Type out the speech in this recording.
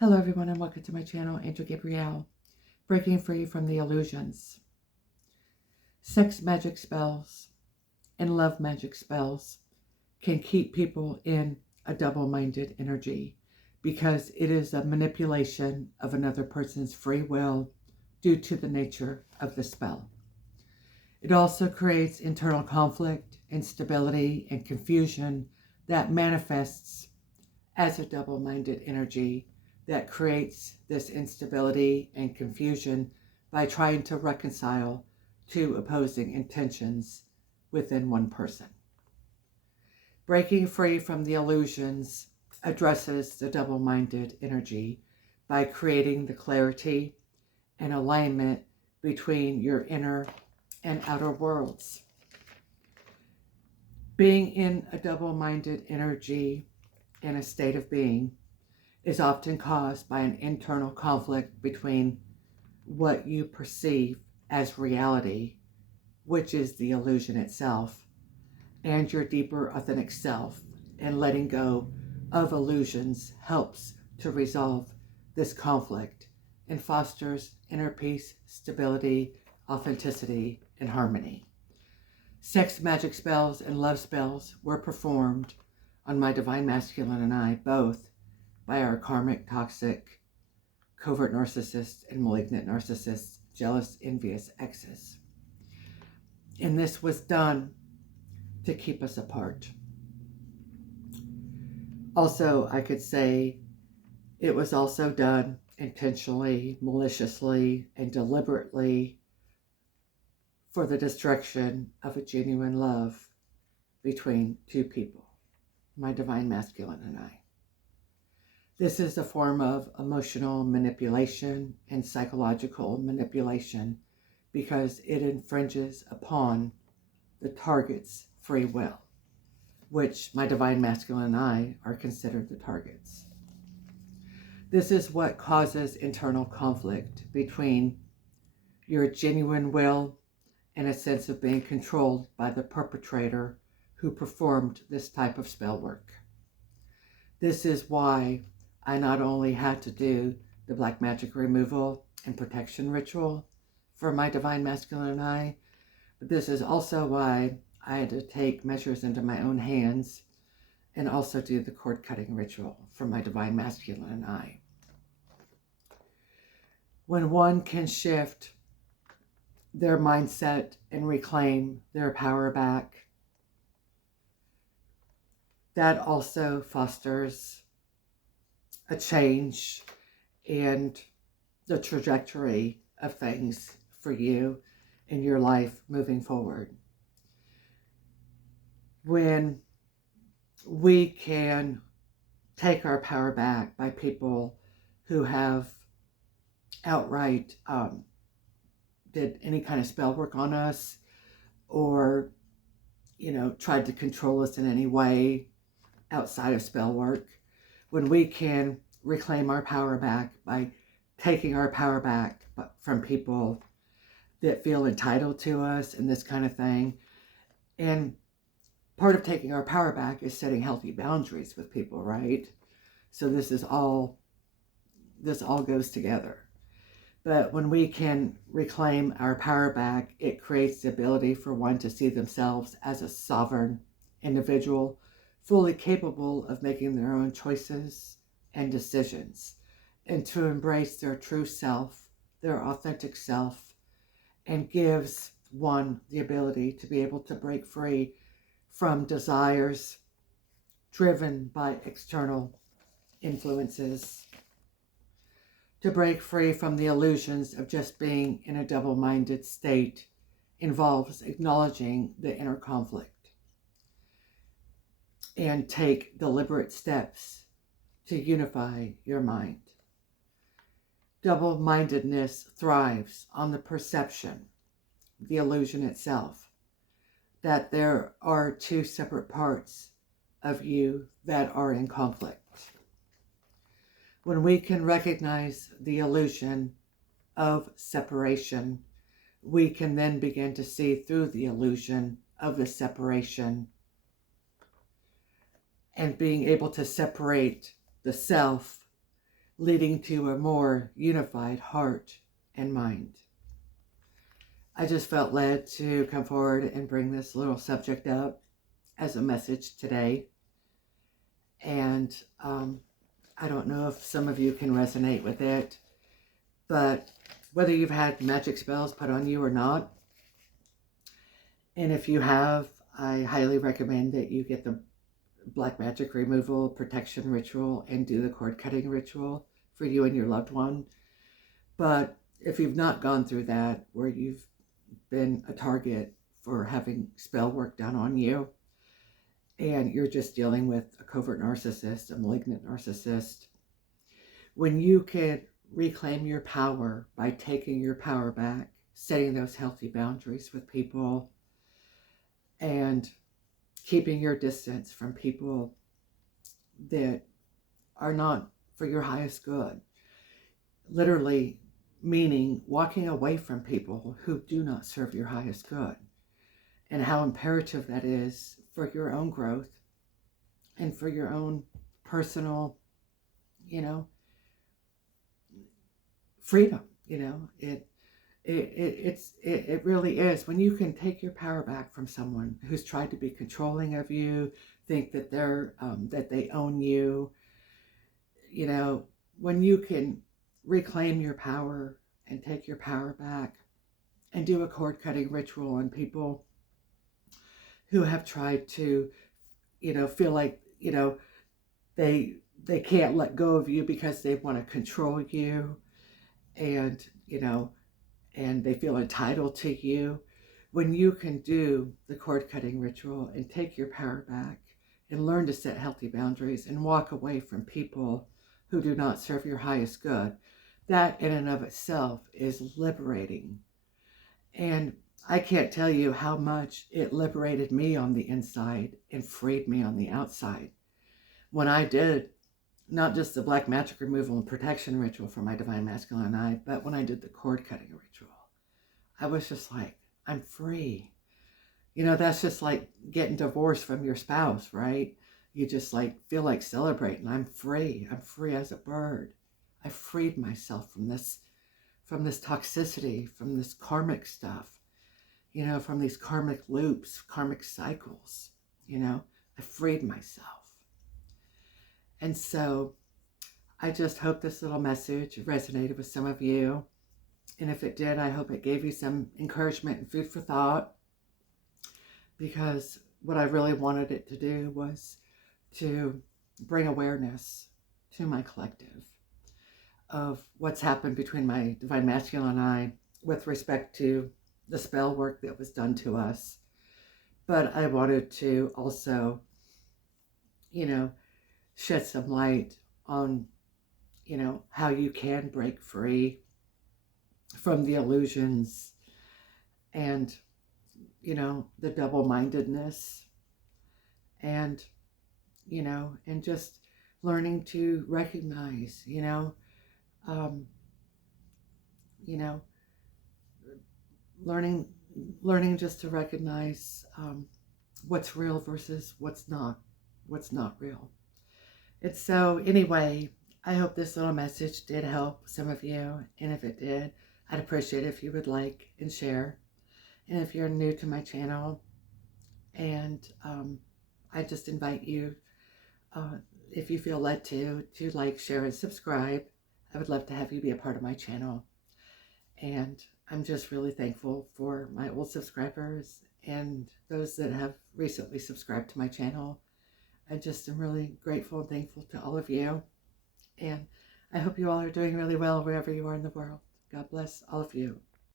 Hello everyone and welcome to my channel, Angel Gabrielle, breaking free from the illusions. Sex magic spells and love magic spells can keep people in a double-minded energy because it is a manipulation of another person's free will due to the nature of the spell. It also creates internal conflict, instability, and confusion that manifests as a double-minded energy that creates this instability and confusion by trying to reconcile two opposing intentions within one person. Breaking free from the illusions addresses the double-minded energy by creating the clarity and alignment between your inner and outer worlds. Being in a double-minded energy in a state of being is often caused by an internal conflict between what you perceive as reality, which is the illusion itself, and your deeper authentic self, and letting go of illusions helps to resolve this conflict and fosters inner peace, stability, authenticity, and harmony. Sex magic spells and love spells were performed on my Divine Masculine and I, both by our karmic, toxic, covert narcissists and malignant narcissists, jealous, envious exes. And this was done to keep us apart. Also, I could say it was also done intentionally, maliciously, and deliberately for the destruction of a genuine love between two people, my Divine Masculine and I. This is a form of emotional manipulation and psychological manipulation because it infringes upon the target's free will, which my Divine Masculine and I are considered the targets. This is what causes internal conflict between your genuine will and a sense of being controlled by the perpetrator who performed this type of spell work. This is why I not only had to do the black magic removal and protection ritual for my Divine Masculine and I, but this is also why I had to take measures into my own hands and also do the cord cutting ritual for my Divine Masculine and I. When one can shift their mindset and reclaim their power back, that also fosters a change and the trajectory of things for you in your life moving forward. When we can take our power back by people who have outright did any kind of spell work on us or, tried to control us in any way outside of spell work, when we can reclaim our power back by taking our power back from people that feel entitled to us and this kind of thing. And part of taking our power back is setting healthy boundaries with people, right? So this all goes together. But when we can reclaim our power back, it creates the ability for one to see themselves as a sovereign individual, fully capable of making their own choices and decisions, and to embrace their true self, their authentic self, and gives one the ability to be able to break free from desires driven by external influences, to break free from the illusions of just being in a double-minded state involves acknowledging the inner conflict and take deliberate steps to unify your mind. Double-mindedness thrives on the perception, the illusion itself, that there are two separate parts of you that are in conflict. When we can recognize the illusion of separation, we can then begin to see through the illusion of the separation and being able to separate the self leading to a more unified heart and mind. I just felt led to come forward and bring this little subject up as a message today. And I don't know if some of you can resonate with it, but whether you've had magic spells put on you or not, and if you have, I highly recommend that you get the black magic removal protection ritual and do the cord cutting ritual for you and your loved one. But if you've not gone through that, where you've been a target for having spell work done on you, and you're just dealing with a covert narcissist, a malignant narcissist, when you can reclaim your power by taking your power back, setting those healthy boundaries with people, and keeping your distance from people that are not for your highest good, literally meaning walking away from people who do not serve your highest good, and how imperative that is for your own growth and for your own personal, freedom. It really is. When you can take your power back from someone who's tried to be controlling of you, think that that they own you, when you can reclaim your power and take your power back and do a cord cutting ritual on people who have tried to, feel like, they can't let go of you because they want to control you, and, and they feel entitled to you. When you can do the cord cutting ritual and take your power back and learn to set healthy boundaries and walk away from people who do not serve your highest good, that in and of itself is liberating. And I can't tell you how much it liberated me on the inside and freed me on the outside when I did not just the black magic removal and protection ritual for my divine masculine eye, but when I did the cord cutting ritual. I was just like, I'm free. That's just like getting divorced from your spouse, right? You just like feel like celebrating. I'm free. I'm free as a bird. I freed myself from this toxicity, from this karmic stuff, from these karmic loops, karmic cycles. I freed myself. And so I just hope this little message resonated with some of you. And if it did, I hope it gave you some encouragement and food for thought, because what I really wanted it to do was to bring awareness to my collective of what's happened between my divine masculine and I with respect to the spell work that was done to us. But I wanted to also, shed some light on, how you can break free from the illusions and, the double-mindedness, and, and just learning to recognize, learning just to recognize what's real versus what's not real. And so anyway, I hope this little message did help some of you. And if it did, I'd appreciate it if you would like and share. And if you're new to my channel, and I just invite you, if you feel led to like, share, and subscribe. I would love to have you be a part of my channel. And I'm just really thankful for my old subscribers and those that have recently subscribed to my channel. I just am really grateful and thankful to all of you. And I hope you all are doing really well wherever you are in the world. God bless all of you.